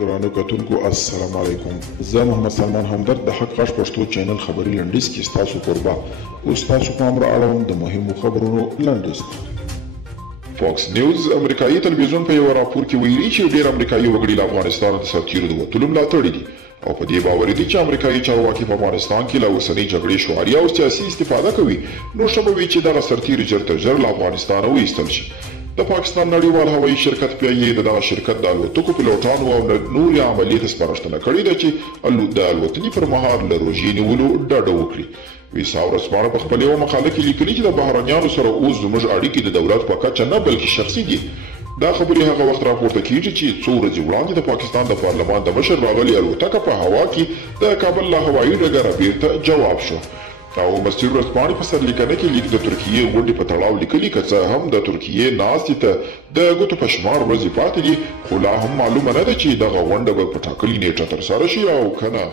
ګرانو کتونکو السلام علیکم. زه محمد سلمان همدرد د حق غږ پښتو چینل خبري لنډیز کې ستاسو قربا اوس تاسو پام را اړوم د مهمو خبرونو لنډیز. فاکس نیوز امریکایي تلویزیون په یو راپور کې ویلي چې ډېر امریکایي وګړي له افغانستان د سرتیرو د وتلو ملاتړ دي او په دې باور دي چې امریکایي چارواکي په افغانستان کې له اوسنۍ جګړې شعاري او سیاسي استفاده کوي نو ښه به وي چې دغه سرتیر ژر تر ژر له افغانستانه وایستل شي. د پاکستان نړیوال هوایي شرکت پیایي دغه شرکت د الوتکو پیلوټانو او نورې عملیې ته سپارښتنه کړې ده چې د الوتنې پر مهال له روژې نیولو ډډه وکړي. ویسا ورځپاڼه په خپل یوه مقاله کې لیکلي چې د بهرنیانو سره اوس زموږ اړیکې د دولت په کچه نه بلکې شخصي دي. دا خبرې هغه وخت راپورته کیږي چې څو ورځې وړاندې د پاکستان د پارلمان د مشر راغلي الوتکه په هوا کې د کابل له هوایي ډګره بیرته جواب شو. او مصیر ورځپاڼې په سرلیکنه کې لیک د ترکیې غونډې په تړاو لیکلي که څه هم د ترکیې ناستې ته د ګوتو په شمار ورځې پاتې دي خو لا هم معلومه نه ده چې دغه غونډه به په ټاکلې نیټه ترسره شي او که نه.